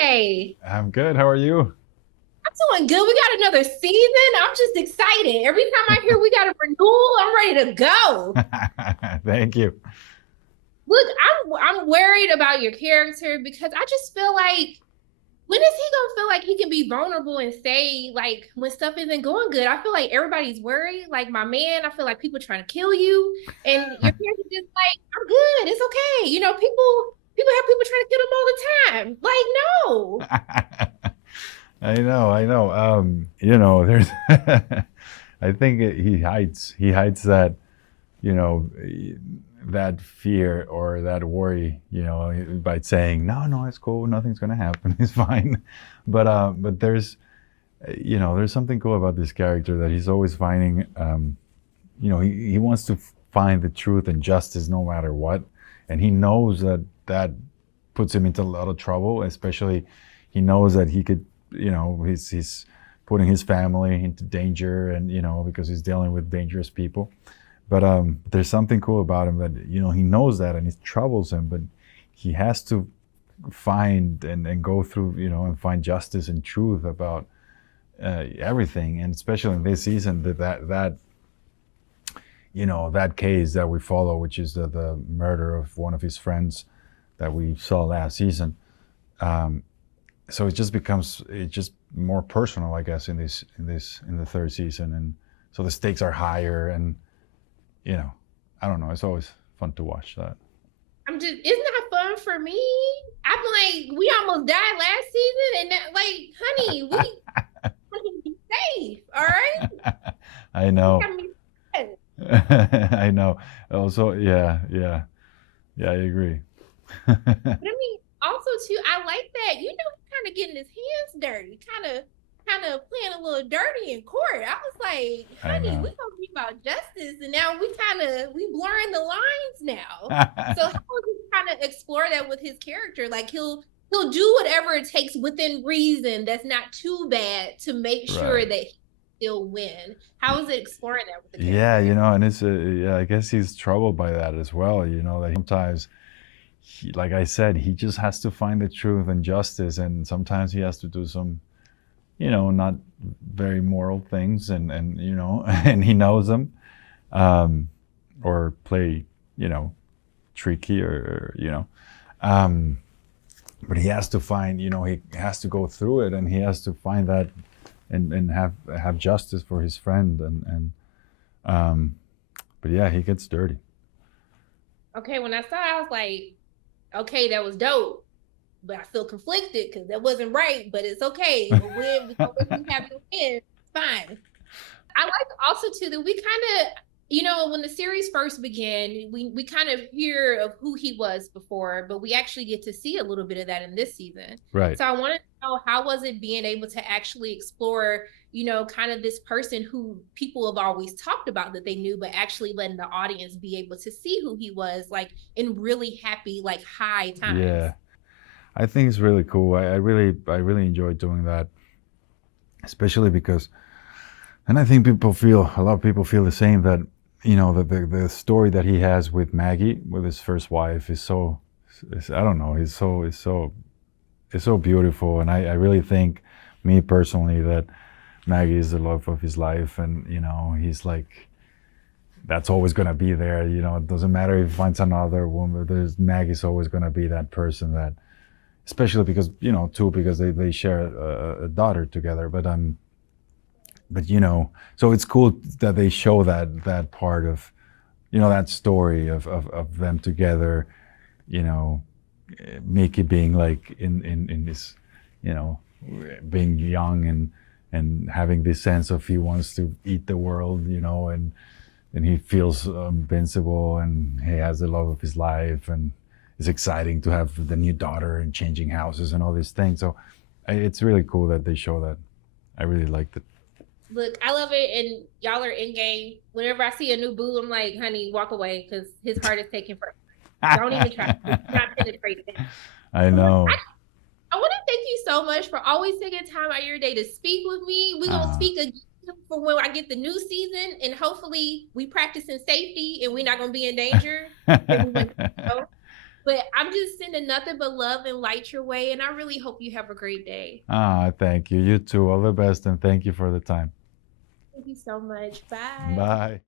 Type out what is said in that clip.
today? I'm good. How are you? I'm doing good. We got another season. I'm just excited. Every time I hear we got a renewal, I'm ready to go. Thank you. Look, I'm worried about your character because I just feel like when is he gonna feel like he can be vulnerable and say like when stuff isn't going good? I feel like everybody's worried. Like my man, I feel like people trying to kill you, and your character just like I'm good. It's okay. People have people trying to kill them all the time. Like no. I know. There's I think he hides that, you know, that fear or that worry, by saying, "No, no, it's cool. Nothing's going to happen. It's fine." But there's something cool about this character that he's always finding. He wants to find the truth and justice no matter what, and he knows that puts him into a lot of trouble. Especially, he knows that he could, he's putting his family into danger, and because he's dealing with dangerous people. But there's something cool about him that he knows that, and it troubles him, but he has to find and go through, and find justice and truth about everything, and especially in this season, that case that we follow, which is the murder of one of his friends that we saw last season. Um, so it just more personal, I guess, in the third season, and so the stakes are higher, and you know, I don't know. It's always fun to watch that. Isn't that fun for me? I'm like, we almost died last season, and honey, we want him to be safe. All right, I we know. got me. But I know. Also, yeah, yeah, yeah. I agree. I mean, also too, I like that. He's kind of getting his hands dirty, kind of playing a little dirty in court. I was like, I honey, we know. gonna be about justice, and now we blurring the lines now. So how would he kind of explore that with his character? Like he'll do whatever it takes within reason that's not too bad to make sure Right. that he still win. How is it exploring that with the Yeah, character? and yeah, I guess he's troubled by that as well. That sometimes, like I said, he just has to find the truth and justice, and sometimes he has to do some, not very moral things, and and he knows them, um, or play, you know, tricky, or um, but he has to find, he has to go through it, and he has to find that, and have justice for his friend, and um, but yeah, he gets dirty. Okay, when I saw it, I was like, okay, that was dope. But I feel conflicted because that wasn't right, but it's okay. We'll win. We're gonna let you have your win. It's fine. I like also too that we kind of, when the series first began, we kind of hear of who he was before, but we actually get to see a little bit of that in this season. Right. So I wanted to know how was it being able to actually explore, kind of this person who people have always talked about that they knew, but actually letting the audience be able to see who he was, like in really happy, like high times. Yeah, I think it's really cool. I really enjoy doing that, especially because, and I think a lot of people feel the same, that that the story that he has with Maggie, with his first wife, is so, I don't know, it's so beautiful, and I really think, me personally, that Maggie is the love of his life, and he's like, that's always gonna be there. It doesn't matter if he finds another woman. There's Maggie's always gonna be that person, that, especially because, too, because they share a daughter together. But so it's cool that they show that part of, that story of them together. You know, Mickey being like in this, you know, being young, and having this sense of he wants to eat the world, and he feels invincible, and he has the love of his life, and it's exciting to have the new daughter and changing houses and all these things. So it's really cool that they show that. I really liked it. Look, I love it, and y'all are in game. Whenever I see a new boo, I'm like, honey, walk away because his heart is taken forever. Don't even try. It's not penetrating it. I But look, know. I want to thank you so much for always taking time out of your day to speak with me. We're gonna Uh, speak again for when I get the new season, and hopefully we practice in safety and we're not gonna be in danger. And we went. But But I'm just sending nothing but love and light your way, and I really hope you have a great day. Ah, thank you. You too. All the best, and thank you for the time. Thank you so much. Bye. Bye.